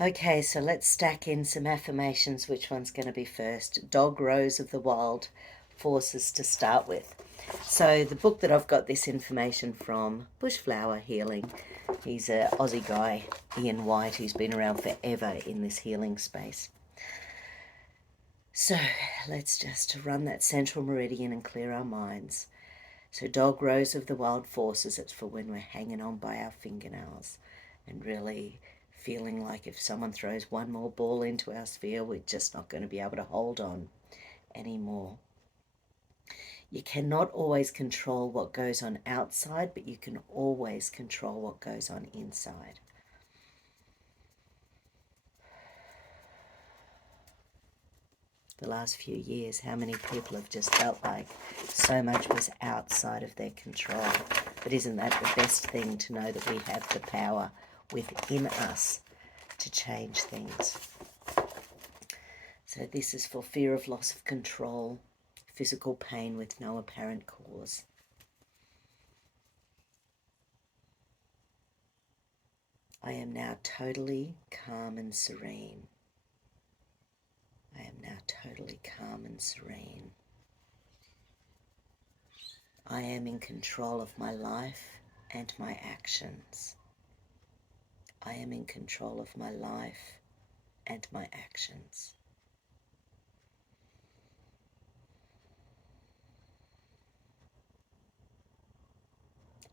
Okay, so let's stack in some affirmations. Which one's going to be first? Dog Rose of the Wild Forces to start with. So the book that I've got this information from, Bushflower Healing. He's an Aussie guy, Ian White, who's been around forever in this healing space. So let's just run that central meridian and clear our minds. So Dog Rose of the Wild Forces, it's for when we're hanging on by our fingernails and really feeling like if someone throws one more ball into our sphere, we're just not going to be able to hold on anymore. You cannot always control what goes on outside, but you can always control what goes on inside. The last few years, how many people have just felt like so much was outside of their control? But isn't that the best thing, to know that we have the power within us to change things? So this is for fear of loss of control, physical pain with no apparent cause. I am now totally calm and serene. I am now totally calm and serene. I am in control of my life and my actions. I am in control of my life and my actions.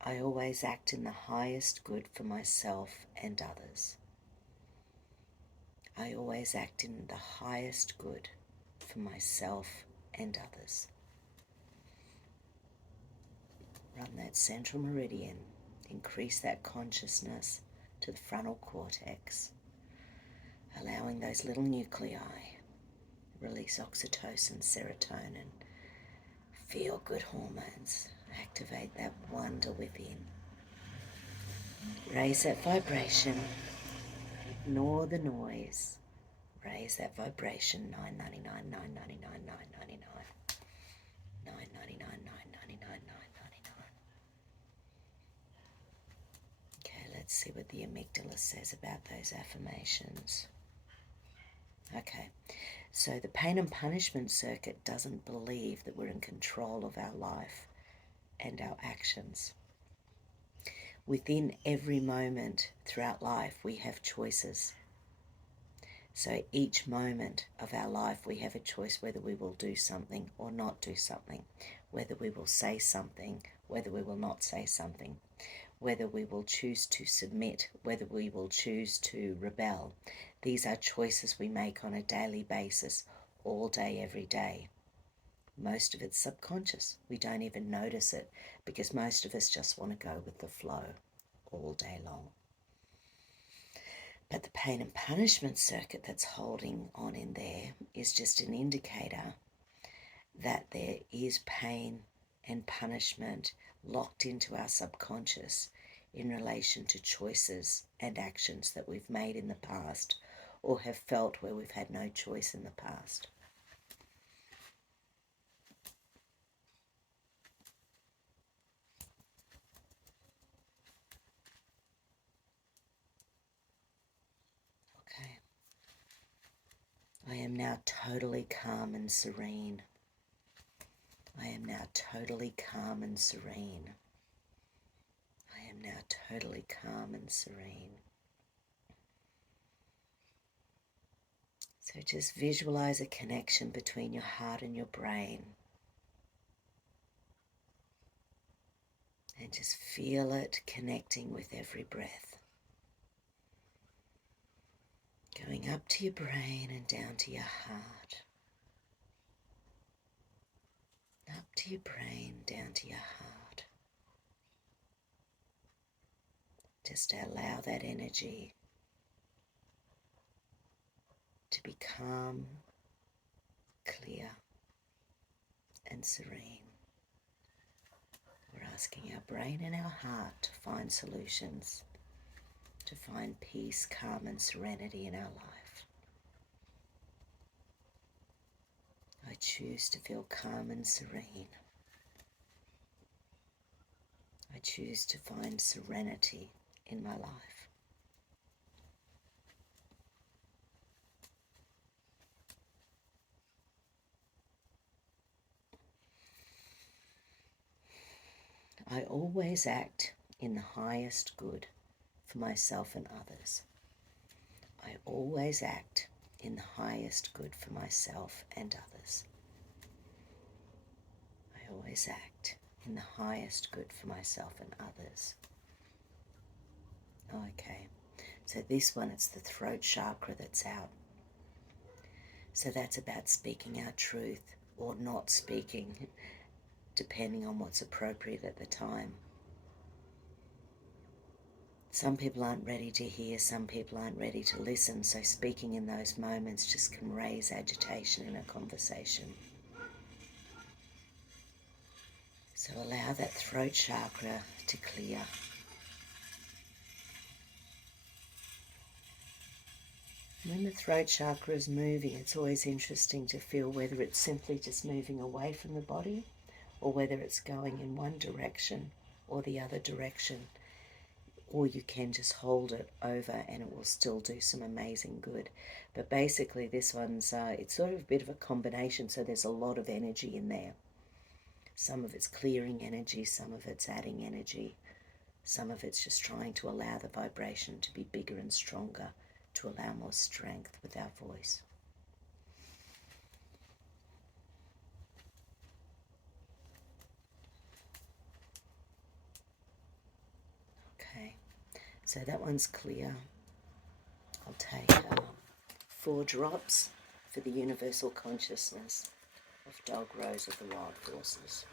I always act in the highest good for myself and others. I always act in the highest good for myself and others. Run that central meridian, increase that consciousness to the frontal cortex, allowing those little nuclei release oxytocin, serotonin, feel good hormones, activate that wonder within. Raise that vibration, ignore the noise, raise that vibration. 999, 999, 999, 999, 999, 999. Okay, let's see what the amygdala says about those affirmations. Okay, so the pain and punishment circuit doesn't believe that we're in control of our life and our actions. Within every moment throughout life, we have choices. So each moment of our life, we have a choice whether we will do something or not do something, whether we will say something, whether we will not say something, whether we will choose to submit, whether we will choose to rebel. These are choices we make on a daily basis, all day, every day. Most of it's subconscious. We don't even notice it because most of us just want to go with the flow all day long. But the pain and punishment circuit that's holding on in there is just an indicator that there is pain and punishment locked into our subconscious in relation to choices and actions that we've made in the past or have felt where we've had no choice in the past. Okay. I am now totally calm and serene. I am now totally calm and serene. I am now totally calm and serene. So just visualize a connection between your heart and your brain. And just feel it connecting with every breath. Going up to your brain and down to your heart. Up to your brain, down to your heart. Just allow that energy to be calm, clear, and serene. We're asking our brain and our heart to find solutions, to find peace, calm, and serenity in our life. I choose to feel calm and serene. I choose to find serenity in my life. I always act in the highest good for myself and others. I always act in the highest good for myself and others. I always act in the highest good for myself and others. Okay, so this one, it's the throat chakra that's out. So that's about speaking our truth or not speaking, depending on what's appropriate at the time. Some people aren't ready to hear, some people aren't ready to listen, so speaking in those moments just can raise agitation in a conversation. So allow that throat chakra to clear. When the throat chakra is moving, it's always interesting to feel whether it's simply just moving away from the body or whether it's going in one direction or the other direction. Or you can just hold it over and it will still do some amazing good. But basically this one's, it's sort of a bit of a combination, so there's a lot of energy in there. Some of it's clearing energy, some of it's adding energy, some of it's just trying to allow the vibration to be bigger and stronger, to allow more strength with our voice. Okay, so that one's clear. I'll take 4 drops for the universal consciousness of Dog Rose of the Wild Forces.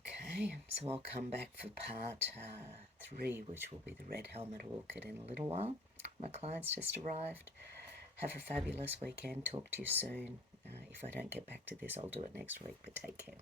Okay, so I'll come back for part 3, which will be the Red Helmet Orchid in a little while. My client's just arrived. Have a fabulous weekend. Talk to you soon. If I don't get back to this, I'll do it next week, but take care.